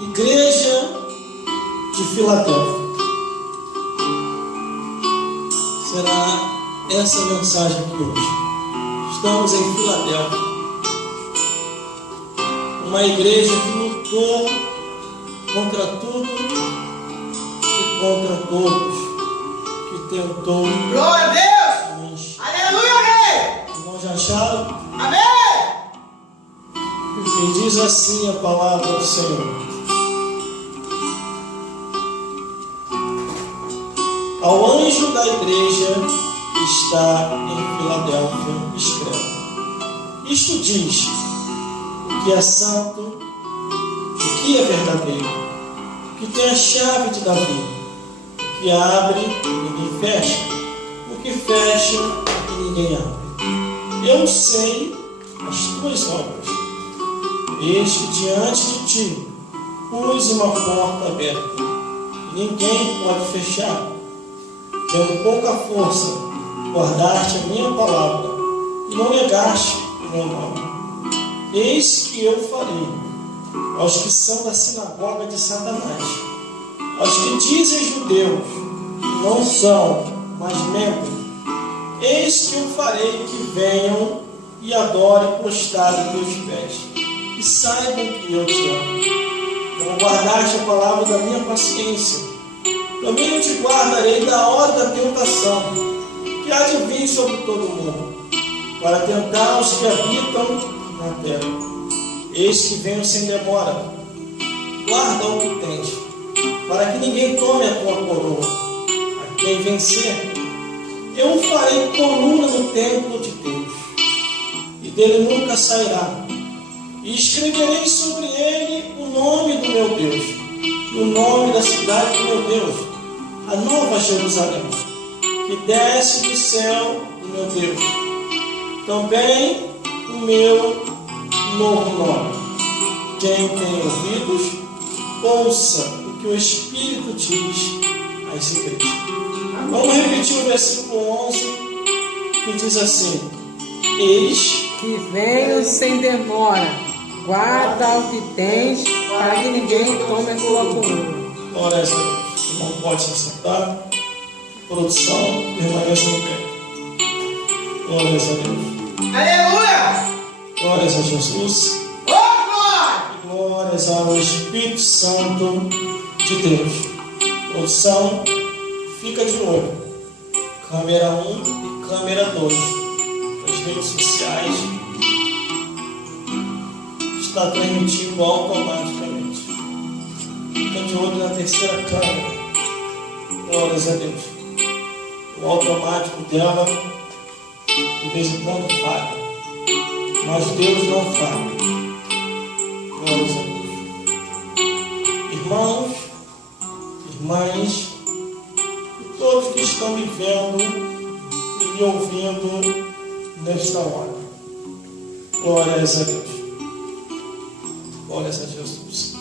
Igreja de Filadélfia. Será essa a mensagem aqui hoje. Estamos em Filadélfia, uma igreja que lutou contra tudo e contra todos, que tentou. Glória a Deus! Aleluia, rei! Irmãos, já acharam? Amém! E diz assim a palavra do Senhor: ao anjo da igreja que está em Filadélfia, escreve: isto diz o que é santo, o que é verdadeiro, o que tem a chave de Davi, o que abre e ninguém fecha, o que fecha e ninguém abre. Eu sei as tuas obras. Eis que diante de ti pus uma porta aberta, e ninguém pode fechar. Tendo pouca força, guardaste a minha palavra e não negaste o meu nome. Eis que eu farei aos que são da sinagoga de Satanás, aos que dizem judeus e não são, mas mentem. Eis que eu farei que venham e adorem prostrado teus pés, e saibam que eu te amo. Como guardaste a palavra da minha paciência, também eu te guardarei da hora da tentação, que há de vir sobre todo o mundo, para tentar os que habitam na terra. Eis que venho sem demora. Guarda o que tens, para que ninguém tome a tua coroa. A quem vencer, eu farei coluna no templo de Deus, e dele nunca sairá. E escreverei sobre ele o nome do meu Deus, e o nome da cidade do meu Deus, a nova Jerusalém, que desce do céu do meu Deus. Também o meu novo nome. Quem tem ouvidos, ouça o que o Espírito diz às igrejas. Vamos repetir o versículo 11, que diz assim: eis que venho sem demora, guarda o que tens, para que ninguém tome a tua coroa. Glória a Deus. Não pode se assentar. Produção, permaneça no pé. Glórias a Deus. Aleluia! Glórias a Jesus. Oh, glória! Glórias ao Espírito Santo de Deus. Produção, fica de olho. Câmera 1 e câmera 2. As redes sociais. Está transmitindo automaticamente. Fica de olho na terceira câmera. Glórias a Deus. O automático dela de vez em quando falha, mas Deus não falha. Glórias a Deus. Irmãos, irmãs, e todos que estão me vendo e me ouvindo nesta hora. Glórias a Deus. Glórias a Jesus.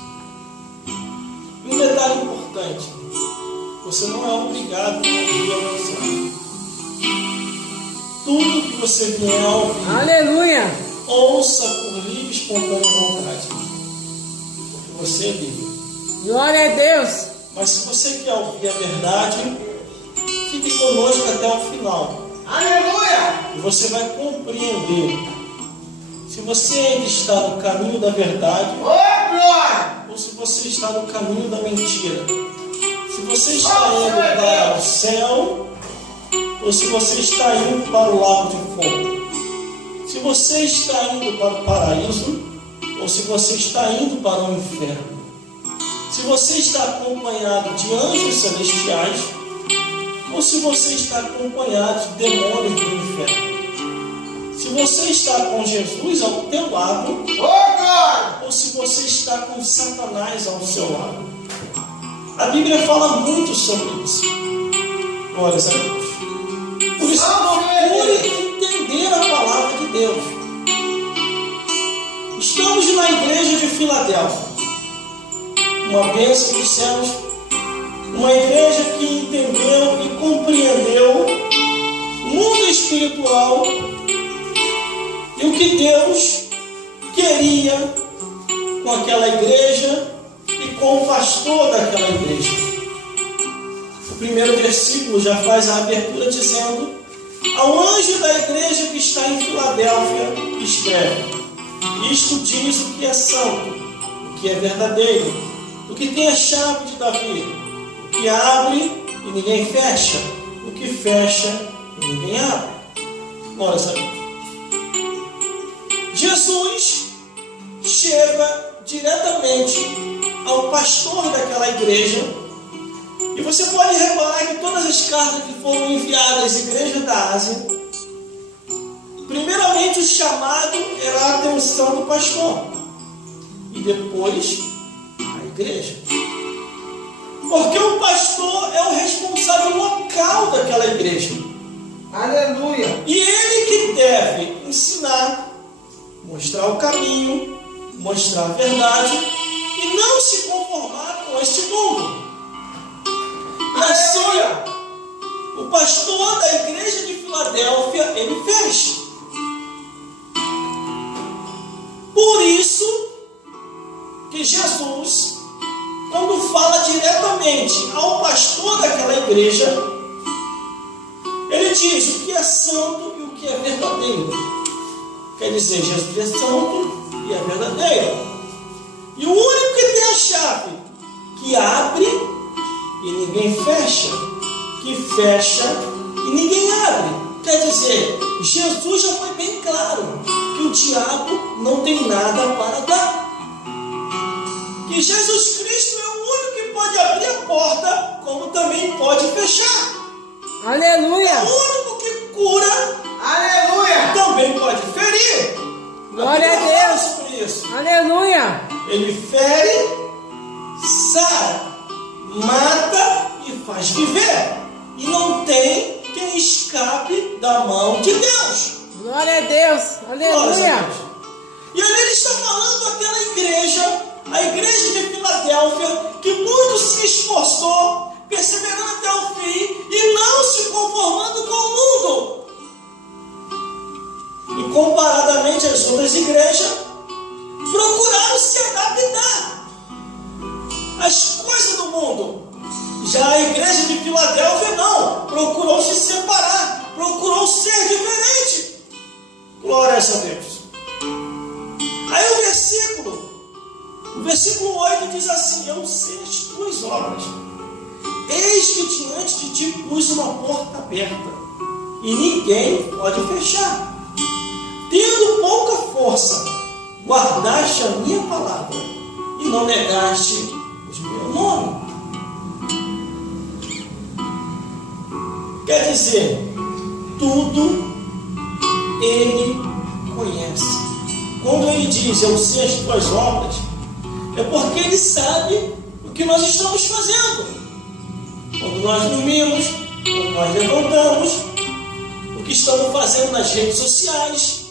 E um detalhe importante: você não é obrigado a ouvir a mensagem. Tudo que você vier a ouvir, Aleluia! ouça por livre e espontânea vontade, porque você é livre. Glória a Deus! Mas se você quer ouvir a verdade, fique conosco até o final. Aleluia! E você vai compreender se você ainda está no caminho da verdade, Oh, glória! ou se você está no caminho da mentira. Se você está indo para o céu, ou se você está indo para o lago de fogo. Se você está indo para o paraíso, ou se você está indo para o inferno. Se você está acompanhado de anjos celestiais, ou se você está acompanhado de demônios do inferno. Se você está com Jesus ao teu lado, Oh, glória! ou se você está com Satanás ao seu lado. A Bíblia fala muito sobre isso. Glórias a Deus. Por isso, procure entender a palavra de Deus. Estamos na igreja de Filadélfia, uma bênção dos céus, uma igreja que entendeu e compreendeu o mundo espiritual e o que Deus queria com aquela igreja e pastor daquela igreja. O primeiro versículo já faz a abertura dizendo: ao anjo da igreja que está em Filadélfia, escreve: isto diz o que é santo, o que é verdadeiro, o que tem a chave de Davi, o que abre e ninguém fecha, o que fecha e ninguém abre. Ora, sabe? Jesus chega diretamente ao pastor daquela igreja, e você pode reparar que todas as cartas que foram enviadas às igrejas da Ásia, primeiramente o chamado era a atenção do pastor, e depois a igreja. Porque o pastor é o responsável local daquela igreja. Aleluia. E ele que deve ensinar, mostrar o caminho, mostrar a verdade e não se conformar com este mundo. E assim, o pastor da igreja de Filadélfia, ele fez. Por isso que Jesus, quando fala diretamente ao pastor daquela igreja, ele diz o que é santo e o que é verdadeiro. Quer dizer, Jesus é santo e é verdadeiro. E o único que tem a chave, que abre e ninguém fecha, que fecha e ninguém abre. Quer dizer, Jesus já foi bem claro que o diabo não tem nada para dar. Que Jesus Cristo é o único que pode abrir a porta, como também pode fechar. Aleluia. É o único que cura. Aleluia. Também pode ferir. Glória a Deus. Sobre isso. Aleluia. Ele fere, sara, mata e faz viver. E não tem quem escape da mão de Deus. Glória a Deus. Aleluia. E ali ele está falando daquela igreja, a igreja de Filadélfia, que muito se esforçou, perseverando até o fim e não se conformando com o mundo. E comparadamente às outras igrejas, procuraram se adaptar às coisas do mundo. Já a igreja de Filadélfia não, procurou se separar, procurou ser diferente. Glória a Deus. Aí o versículo 8 diz assim: eu sei as tuas obras, eis que diante de ti pus uma porta aberta, e ninguém pode fechar. Tendo pouca força, guardaste a minha palavra, e não negaste o meu nome. Quer dizer, tudo ele conhece. Quando ele diz, eu sei as tuas obras, é porque ele sabe o que nós estamos fazendo. Quando nós dormimos, quando nós levantamos, o que estamos fazendo nas redes sociais,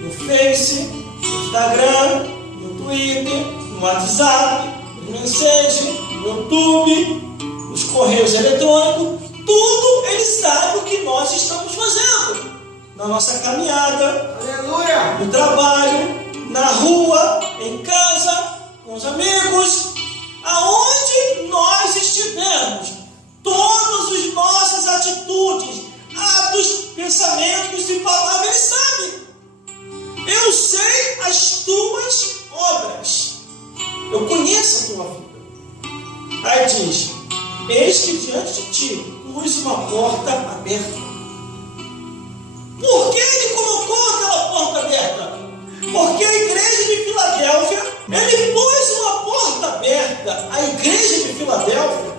no Face, no Instagram, no Twitter, no WhatsApp, no Message, no YouTube, nos correios eletrônicos, tudo ele sabe o que nós estamos fazendo. Na nossa caminhada, aleluia, no trabalho, na rua, em casa, com os amigos, aonde nós estivermos, todas as nossas atitudes, atos, pensamentos e palavras, ele sabe. Eu sei as tuas obras, eu conheço a tua vida. Aí diz, eis que diante de ti pus uma porta aberta. Por que ele colocou aquela porta aberta? Porque a igreja de Filadélfia, ele pôs uma porta aberta, a igreja de Filadélfia,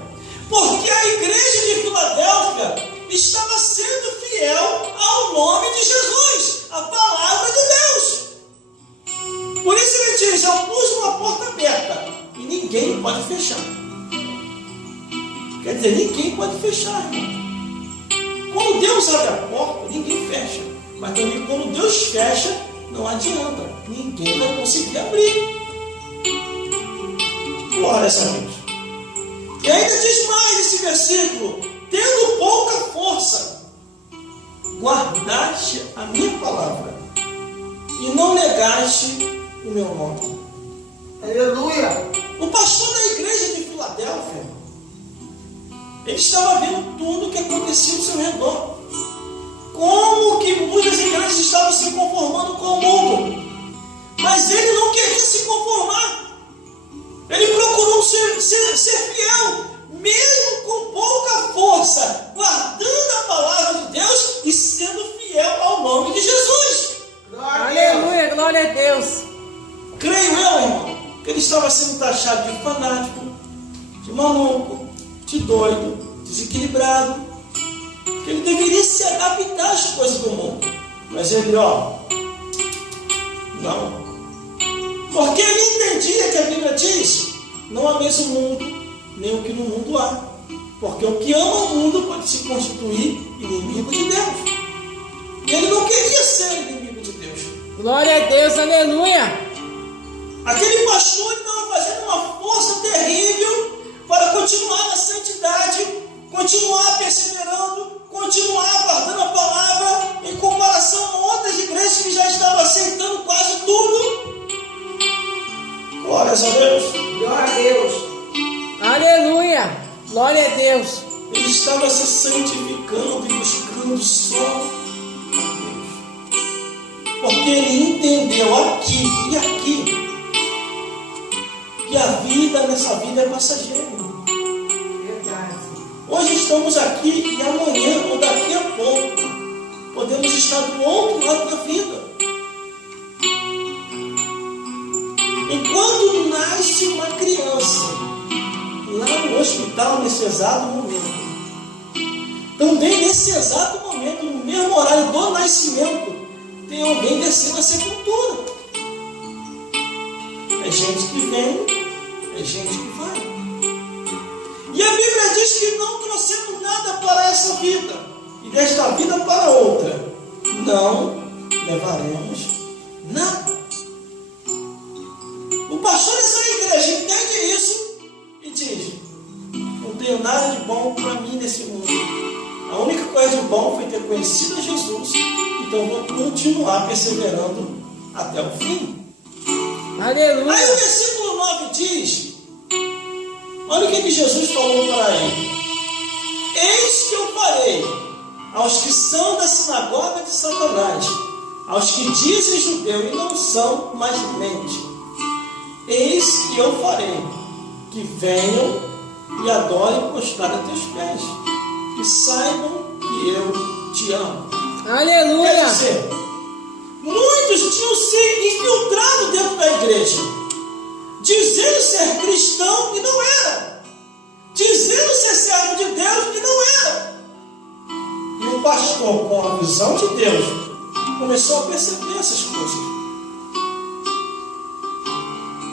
porque a igreja de Filadélfia estava sendo fiel ao nome de Jesus, a palavra de Deus. Por isso ele diz, eu pus uma porta aberta e ninguém pode fechar. Quer dizer, ninguém pode fechar, irmão. Quando Deus abre a porta, ninguém fecha. Mas também quando Deus fecha, não adianta. Ninguém vai conseguir abrir. Glória a Deus. E ainda diz mais esse versículo: tendo pouca força, guardaste a minha palavra e não negaste o meu nome. Aleluia. O pastor da igreja de Ele estava vendo tudo o que acontecia ao seu redor. Como que muitas igrejas estavam se conformando com o mundo. Mas ele não queria se conformar. Ele procurou ser fiel, mesmo com pouca força, guardando a palavra de Deus e sendo fiel ao nome de Jesus. Aleluia, glória a Deus. Creio eu, irmão, que ele estava sendo taxado de fanático, de maluco, de doido, desequilibrado, que ele deveria se adaptar às coisas do mundo. Mas ele, não. Porque ele entendia que a Bíblia diz: não há mesmo mundo, nem o que no mundo há. Porque o que ama o mundo pode se constituir inimigo de Deus. E ele não queria ser inimigo de Deus. Glória a Deus, aleluia. Aquele pastor estava fazendo uma força terrível para continuar na santidade, continuar perseverando, continuar guardando a palavra, em comparação a outras igrejas que já estavam aceitando quase tudo. Glórias a Deus. Glória a Deus. Aleluia, glória a Deus. Ele estava se santificando e buscando só a Deus. Porque ele entendeu aqui e aqui que a vida, nessa vida, é passageira. Verdade. Hoje estamos aqui e amanhã ou daqui a pouco podemos estar do outro lado da vida. Enquanto nasce uma criança lá no hospital, nesse exato momento, também nesse exato momento, no mesmo horário do nascimento, tem alguém descendo a sepultura. É gente que vem, é gente que vai. E a Bíblia diz que não trouxemos nada para essa vida, e desta vida para outra não levaremos nada. O pastor dessa igreja entende isso e diz: não tenho nada de bom para mim nesse mundo. A única coisa de bom foi ter conhecido a Jesus, então vou continuar perseverando até o fim. Aleluia. Aí o versículo 9 diz: olha o que Jesus falou para ele: eis que eu farei aos que são da sinagoga de Satanás, aos que dizem judeu e não são, mas mente. Eis que eu farei que venham e adorem prostrado a teus pés, e saibam que eu te amo. Aleluia. Quer dizer, muitos tinham se infiltrado dentro da igreja, dizendo ser cristão e não eram, dizendo ser servo de Deus e não eram. E o pastor, com a visão de Deus, começou a perceber essas coisas.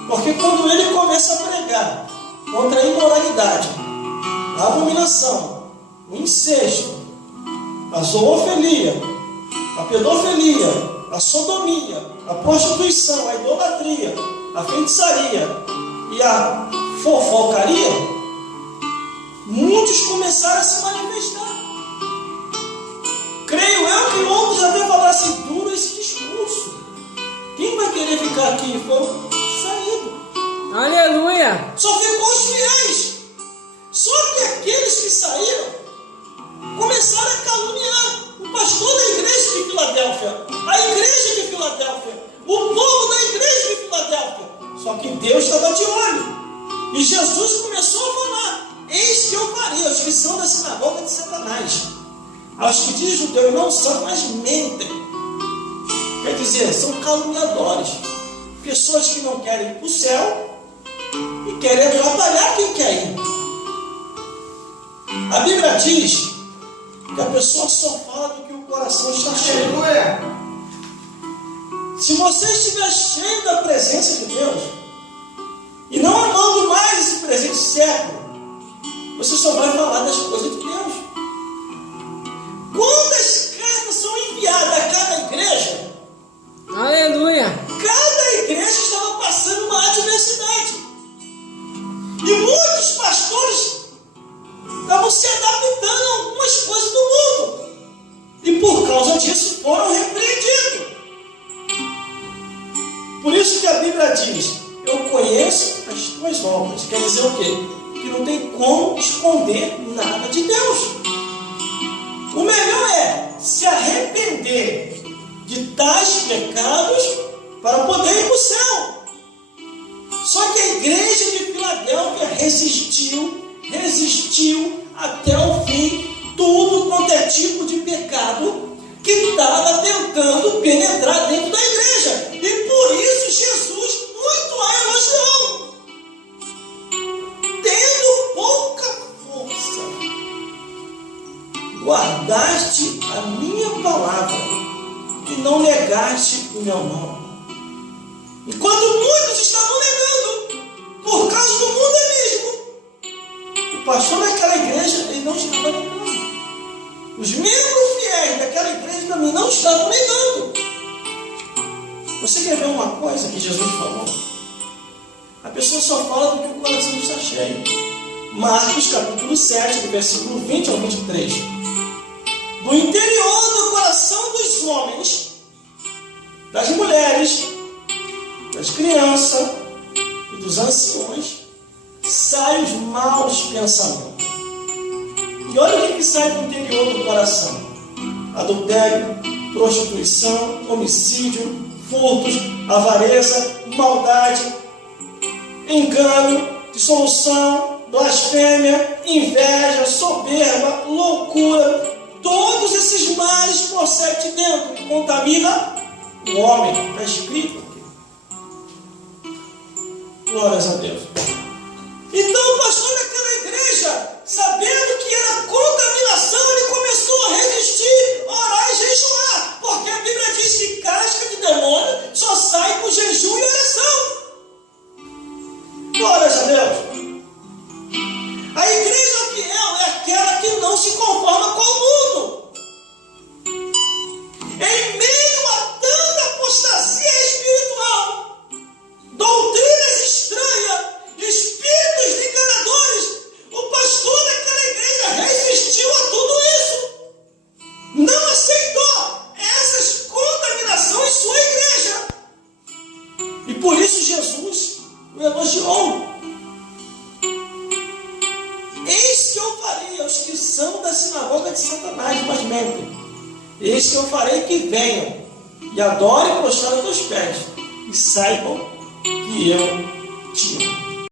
Porque quando ele começa a pregar contra a imoralidade, a abominação, o incesto, a zoofilia, a pedofilia, a sodomia, a prostituição, a idolatria, a feitiçaria e a fofocaria, muitos começaram a se manifestar. Creio eu que outros até falassem: duro esse discurso. Quem vai querer ficar aqui? Foram saídos. Aleluia. Só ficou os fiéis. Só que aqueles que saíram começaram a caluniar o pastor da igreja de Filadélfia, a igreja de Filadélfia, o povo da igreja de Filadélfia. Só que Deus estava de olho. E Jesus começou a falar: eis que eu farei aos que são da sinagoga de Satanás, aos que dizem judeu e não são, mas mentem. Quer dizer, são caluniadores, pessoas que não querem ir para o céu e querem atrapalhar quem quer ir. A Bíblia diz que a pessoa só fala do que o coração está cheio. Aleluia. Se você estiver cheio da presença de Deus e não amando mais esse presente século, você só vai falar das coisas de Deus. Quantas cartas são enviadas a cada igreja? Aleluia. Cada igreja estava passando uma adversidade. E muitos pastores estavam se adaptando a algumas coisas do mundo. E por causa disso foram repreendidos. Por isso que a Bíblia diz: eu conheço as tuas obras. Quer dizer o quê? que não tem como esconder nada de Deus. O melhor é se arrepender de tais pecados para poder ir para o céu. Só que a igreja de Filadélfia resistiu até o fim tudo quanto é tipo de pecado que estava tentando penetrar dentro da igreja. E por isso Jesus muito a elogiou. Tendo pouca força, guardaste a minha palavra e não negaste o meu nome. Enquanto muitos estavam negando, por causa do mundanismo, o pastor daquela igreja, ele não estava negando. Os membros fiéis daquela igreja também não estavam negando. Você quer ver uma coisa que Jesus falou? A pessoa só fala do que o coração está cheio. Marcos capítulo 7, do versículo 20 ao 23. Do interior do coração dos homens, das mulheres, das crianças e dos anciões, saem os maus pensamentos. E olha o que sai do interior do coração: adultério, prostituição, homicídio, furtos, avareza, maldade, engano, dissolução, blasfêmia, inveja, soberba, loucura. Todos esses males procedem de dentro e contamina o homem. Está escrito aqui. Glórias a Deus. Então o pastor daquela igreja, sabendo que era contaminação, ele começou a resistir, orar e jejuar, porque a Bíblia diz que casca de demônio só sai com jejum e oração. Glórias a Deus. A igreja fiel é aquela que não se conforma com o mundo. Em meio a tanta apostasia espiritual, doutrinas estranhas, espíritos enganadores, o pastor daquela igreja resistiu a tudo isso. Não aceitou essas contaminações em sua igreja. E por isso Jesus o elogiou. Eis que eu farei aos que são da sinagoga de Satanás, mas mentem. Eis que eu farei que venham e adorem prostrado aos teus pés e saibam que eu te amo.